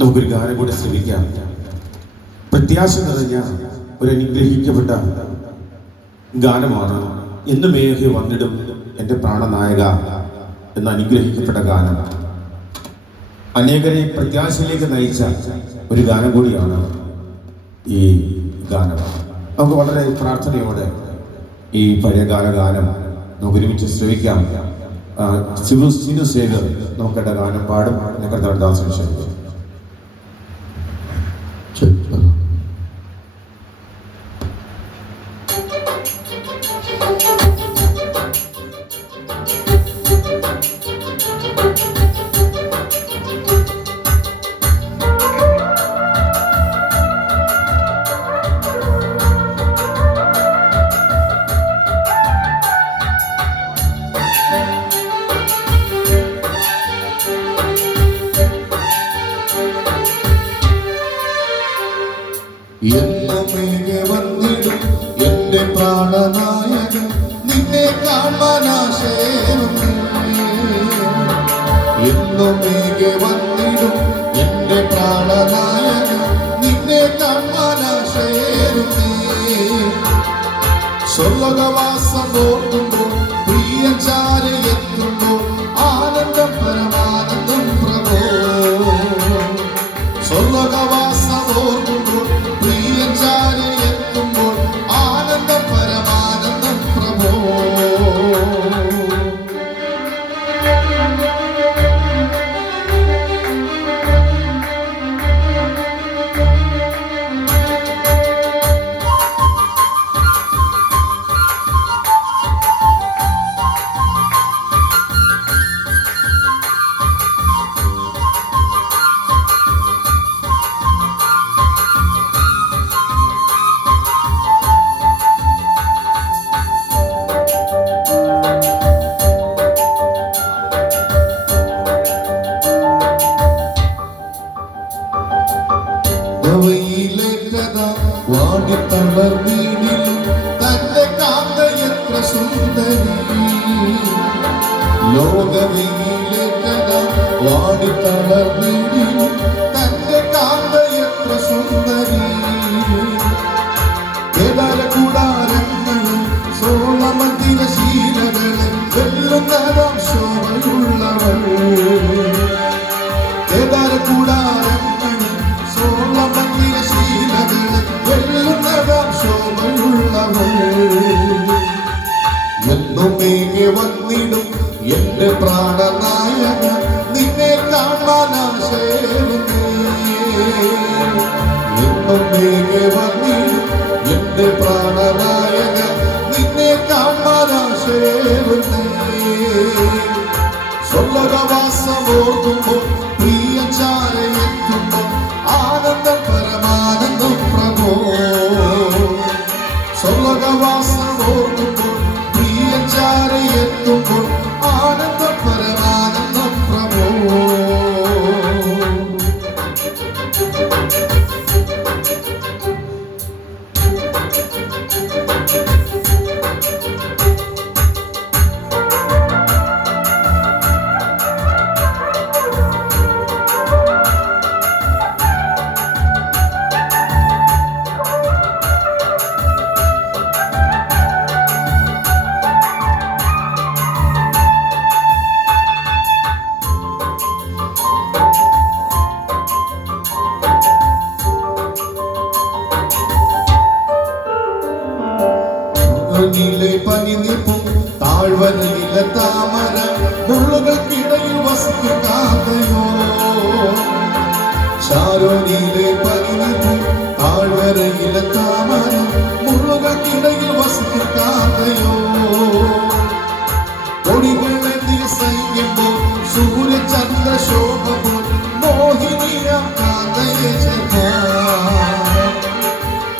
നമുക്കൊരു ഗാനം കൂടെ ശ്രമിക്കാം. പ്രത്യാശ നിറഞ്ഞ ഒരു അനുഗ്രഹിക്കപ്പെട്ട ഗാനമാണ് എന്നും ഏകെ വന്നിടും എൻ്റെ പ്രാണനായക എന്ന അനുഗ്രഹിക്കപ്പെട്ട ഗാനം. അനേകരെ പ്രത്യാശയിലേക്ക് നയിച്ച ഒരു ഗാനം കൂടിയാണ് ഈ ഗാനം. നമുക്ക് വളരെ പ്രാർത്ഥനയോടെ ഈ പഴയകാല ഗാനം നമുക്ക് ഒരുമിച്ച് ശ്രമിക്കാം. സിനു സേവർ നമുക്കെൻ്റെ ഗാനം പാടും. കർത്താവിൻ ക്ഷണിക്കും. എന്നമേകെ വന്നിടും എൻ്റെ പ്രാണനായകൻ, നിന്നെ കാണാനാശയേറുന്നു. എന്നമേകെ വന്നിടും എൻ്റെ പ്രാണനായകൻ, നിന്നെ കാണാനാശയേറുന്നു. സ്വർഗ്ഗവാസം ഓർക്കുമ്പോൾ പ്രിയൻ ചാരെ എത്തുമ്പോൾ ആനന്ദം പരമാനന്ദം പ്രഭോ. സ്വർഗ്ഗവാസം ഓർക്കുമ്പോൾ പ്രിയൻ ചാരെ എത്തുമ്പോൾ ആനന്ദം പരമാനന്ദം പ്രഭോ. വാടിത്തളർന്നീനിലും തന്റെ കാന്ത എത്ര സുന്ദരി. ലോകവെയിലേക്കത വാടിത്തളർന്നീനിലും തന്റെ കാന്ത എത്ര സുന്ദരി. കേദാര കൂടാരങ്ങളും സോളമന്ദിര ശീലകളും വെല്ലുന്നതാം ശോഭയുള്ളവൾ. കേദാര കൂടാരങ്ങളും സോളമന്ദിര ശീലകളും വെല്ലുന്നതാം ശോഭയുള്ളവൾ. എന്നമേകെ വന്നിടും എൻ്റെ പ്രാണനായക, നിന്നെ കാണാനാശയേറുന്നു. എന്നമേകെ വന്നിടും എൻ്റെ പ്രാണനായക, നിന്നെ കാണാനാശയേറുന്നു. സ്വർഗ്ഗവാസം ഓർക്കുമ്പോൾ പ്രിയൻ ചാരെ എത്തുമ്പോൾ ആനന്ദം പരമാനന്ദം പ്രഭോ. സ്വർഗ്ഗവാസം ഓർക്കുമ്പോൾ പ്രിയൻ ചാരെ എത്തുമ്പോൾ ആനന്ദം പരമാനന്ദം പ്രഭോ. പനിനിപ്പും താഴ്വരയിലെ താമര, മുള്ളുകൾക്കിടയിൽ വസിക്കാതെയോ. ശാരോനിലെ പനിനിപ്പും താഴ്വരയിലെ താമര, മുള്ളുകൾക്കിടയിൽ വസിക്കാതെയോ. കൊടികളെന്തിയ സൈന്യമ്പോൾ സൂര്യചന്ദ്രശോഭ പോൽ മോഹിനിയാം കാന്തയെ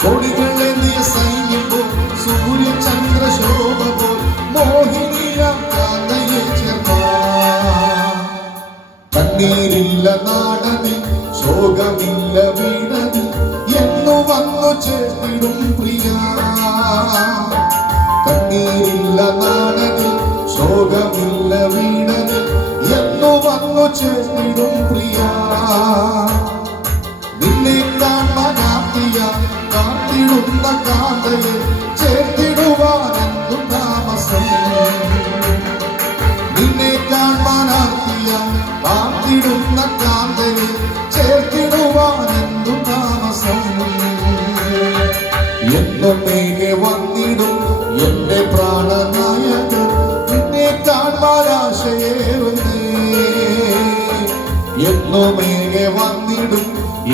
കൊടികളെന്തിയ സൈന്യമ്പോൾ സൂര്യചന്ദ്രശോഭ പോൽ മോഹിനിയാം കാന്തയെ കണ്ണീരില്ല നാടനിൽ ശോകമില്ല വീടനിൽ എന്നു വന്നു ചേർത്തിടും പ്രിയ. കണ്ണീരില്ല നാടനിൽ ശോകമില്ല വീടനിൽ എന്നു വന്നു ചേർത്തിടും പ്രിയ. കാത്തിടുന്ന കാന്തയെ ചേർത്തിടുവാനെന്തു താമസം. നിന്നെ കാണാനാക്കിയ കാത്തിടുന്ന കാന്തയെ ചേർത്തിടുവാനെന്തു താമസം. എന്നേക്ക് വന്നിടും എന്റെ പ്രാണനായകൻ, നിന്നെ കാണാനാശയേറുന്നേ. എന്നേക്ക് വന്നിടും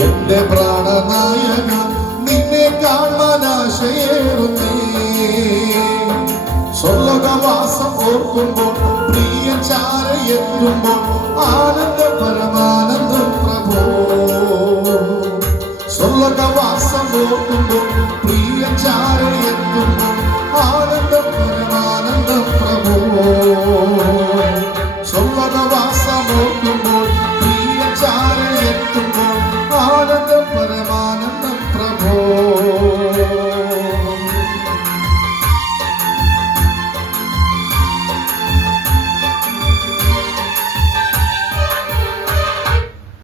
എന്റെ പ്രാണനായകൻ, നിന്നെ കാണാനാശയേറുന്നേ. സ്വർലോകവാസം ഓർക്കുമ്പോൾ പ്രിയ ചാരയെത്തുമ്പോൾ ആനന്ദ പരമാനന്ദം പ്രഭോ. സ്വർലോകവാസം ഓർക്കുമ്പോൾ